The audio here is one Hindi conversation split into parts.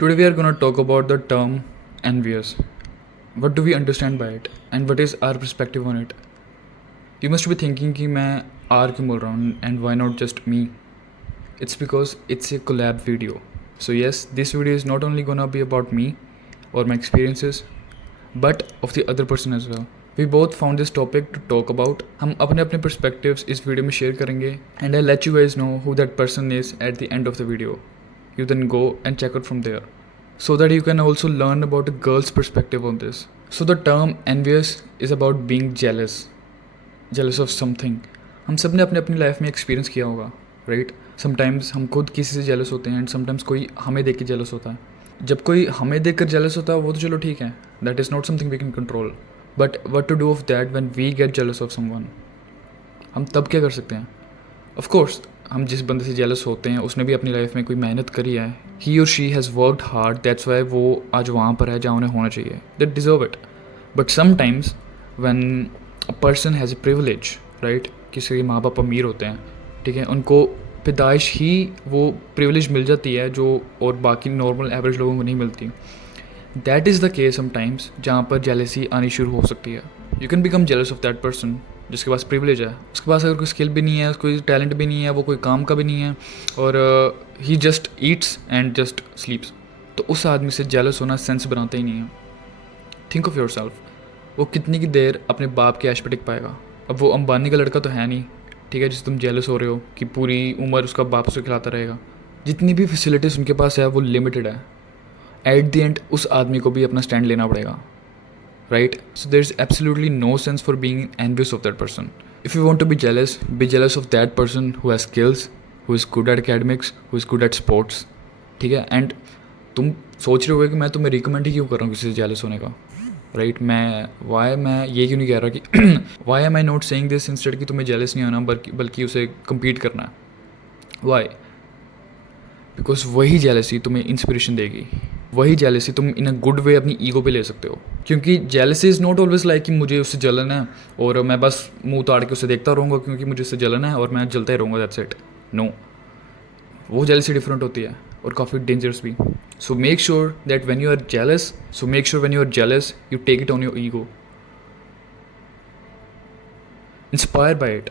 Today we are going to talk about the term envious. What do we understand by it and what is our perspective on it? You must be thinking कि मैं आर क्यों बोल रहा हूँ and why not just me? It's because it's a collab video. So yes, this video is not only gonna be about me or my experiences, but of the other person as well. We both found this topic to talk about. हम अपने अपने perspectives इस वीडियो में शेयर करेंगे and I'll let you guys know who that person is at the end of the video. You then go and check it from there, so that you can also learn about a girl's perspective on this. So the term envious is about being jealous of something. हम सब ने अपने अपनी लाइफ में एक्सपीरियंस किया होगा, राइट? समटाइम्स हम खुद किसी से जेलस होते हैं एंड समटाइम्स कोई हमें देख के जेलस होता है. जब कोई हमें देख कर जेलस होता है वो तो चलो ठीक है, that is not something we can control. But what to do of that when we get jealous of someone? हम तब क्या कर सकते हैं? ऑफ कोर्स हम जिस बंदे से जेलस होते हैं उसने भी अपनी लाइफ में कोई मेहनत करी है. ही और she has worked hard, that's why वो आज वहाँ पर है जहाँ उन्हें होना चाहिए. They deserve it. But sometimes when a person has a privilege, right? किसी के माँ बाप अमीर होते हैं, ठीक है, उनको पैदाइश ही वो प्रिविलेज मिल जाती है जो और बाकी नॉर्मल एवरेज लोगों को नहीं मिलती. That is the case sometimes जहाँ पर जेलसी आनी शुरू हो सकती है. You can become jealous of that person जिसके पास प्रिविलेज है. उसके पास अगर कोई स्किल भी नहीं है, कोई टैलेंट भी नहीं है, वो कोई काम का भी नहीं है और ही just eats and just sleeps, तो उस आदमी से जेलस होना सेंस बनाता ही नहीं है. थिंक ऑफ योर सेल्फ, वो कितनी की देर अपने बाप के ऐश पे टिक पाएगा? अब वो अंबानी का लड़का तो है नहीं, ठीक है, जिससे तुम जेलस हो रहे हो कि पूरी उम्र उसका बाप उसे खिलाता रहेगा. जितनी भी फैसिलिटीज़ उनके पास है वो लिमिटेड है. एट द एंड उस आदमी को भी अपना स्टैंड लेना पड़ेगा, right? So there's absolutely no sense for being envious of that person. If you want to be jealous of that person who has skills, who is good at academics, who is good at sports, ठीक है. एंड तुम सोच रहे होगे कि मैं तुम्हें रिकमेंड ही क्यों कर रहा हूँ किसी से जेलस होने का, राइट? मैं ये क्यों नहीं कह रहा कि why am I not saying this instead कि तुम्हें जेलस नहीं होना बल्कि उसे कम्पीट करना है. वाई? बिकॉज वही जेलसी तुम्हें इंस्पिरेशन देगी. वही जेलसी तुम इन अ गुड वे अपनी ईगो पे ले सकते हो. क्योंकि jealousy is not always like कि मुझे उससे जलन है और मैं बस मुंह ताड़ के उसे देखता रहूँगा क्योंकि मुझे उससे जलन है और मैं जलता ही रहूँगा, दैट्स इट. नो, वो जेलसी डिफरेंट होती है और काफ़ी डेंजरस भी. So make sure that when you are jealous you take it on your ego. Inspire by it,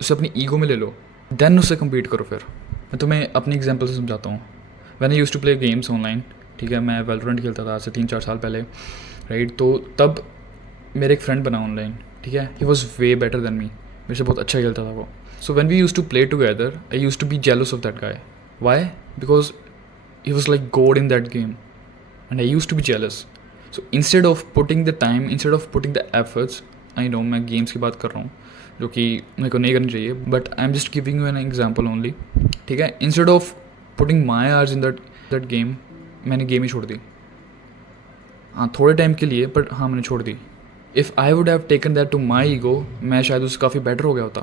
उसे अपनी ईगो में ले लो, देन उससे कम्पीट करो. फिर मैं तुम्हें अपनी एग्जाम्पल से समझाता हूँ. When I used to play games online, ठीक है, मैं वैलोरेंट खेलता था आज से 3-4 साल पहले, राइट? तो तब मेरे एक फ्रेंड बना ऑनलाइन, ठीक है. He was way better than me, मेरे से बहुत अच्छा खेलता था वो. So when we used to play together I used to be jealous of that guy. Why? Because he was like God in that game and I used to be jealous. So instead of putting the time, instead of putting the efforts, I know मैं गेम्स की बात कर रहा हूँ जो कि मेरे को नहीं करनी चाहिए, but I am just giving you an example only, ठीक है. Instead of putting my hours in that game, मैंने गेम ही छोड़ दी. हाँ, थोड़े टाइम के लिए, बट हाँ मैंने छोड़ दी. If I would have taken that to my ego, मैं शायद उससे काफ़ी बेटर हो गया होता,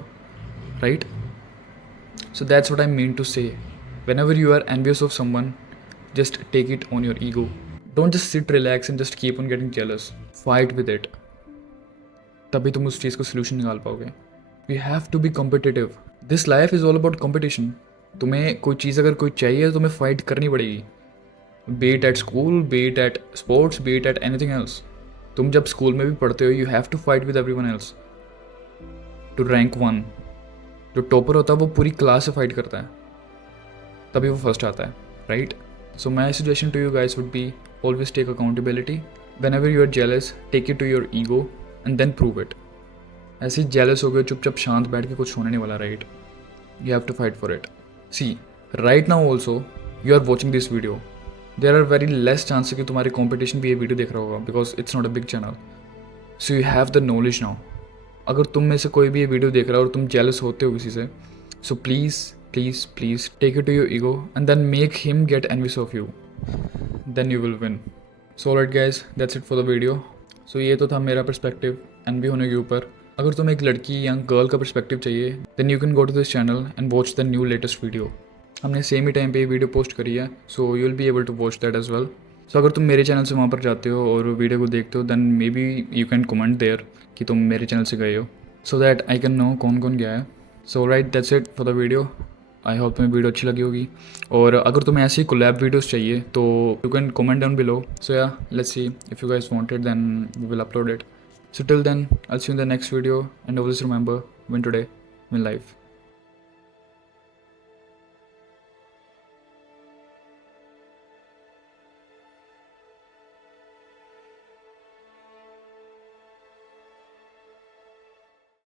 right? So that's what I mean to say. Whenever you are envious of someone, just take it on your ego. Don't just sit relax and just keep on getting jealous. Fight with it, तभी तुम उस चीज़ को सोल्यूशन निकाल पाओगे. You have to be competitive. This life is all about competition. तुम्हें कोई चीज़ अगर कोई चाहिए तो तुम्हें फाइट करनी पड़ेगी. Be it at school, be it at sports, be it at anything else. तुम जब स्कूल में भी पढ़ते हो, you have to fight with everyone else to rank 1. जो टॉपर होता है वो पूरी क्लास से फाइट करता है, तभी वो फर्स्ट आता है, right? So my suggestion to you guys would be always take accountability. Whenever you are jealous, take it to your ego and then prove it. ऐसे ही जेलस हो गए चुपचाप शांत बैठ के कुछ होने नहीं वाला, right? You have to fight for it. See, right now also you are watching this video, there are very less chance कि तुम्हारे कॉम्पिटिशन भी ये वीडियो देख रहा होगा because it's not a big channel. So you have the knowledge now. अगर तुम में से कोई भी ये वीडियो देख रहा है और तुम जेलस होते हो किसी से, so please please please take it to your ego and then make him get envious of you, then you will win. So alright guys, that's it for the video. So ये तो था मेरा पर्सपेक्टिव एनवी होने के ऊपर. अगर तुम्हें एक लड़की या गर्ल का पर्सपेक्टिव चाहिए, then you can go to this channel and watch the new latest video. हमने सेम ही टाइम पे ये वीडियो पोस्ट करी है, so you will be able to watch that as well. So अगर तुम मेरे चैनल से वहाँ पर जाते हो और वीडियो को देखते हो, then may be you can comment there कि तुम मेरे चैनल से गए हो, so that I can know कौन कौन गया है. So right, that's it for the video. I hope तुम्हें वीडियो अच्छी लगी होगी, और अगर तुम्हें ऐसी कोलैब वीडियोस चाहिए तो you can comment down below. So ya, let's see if you guys want it, then we will upload it. So till then, I'll see you in the next video, and always remember, win today, win life.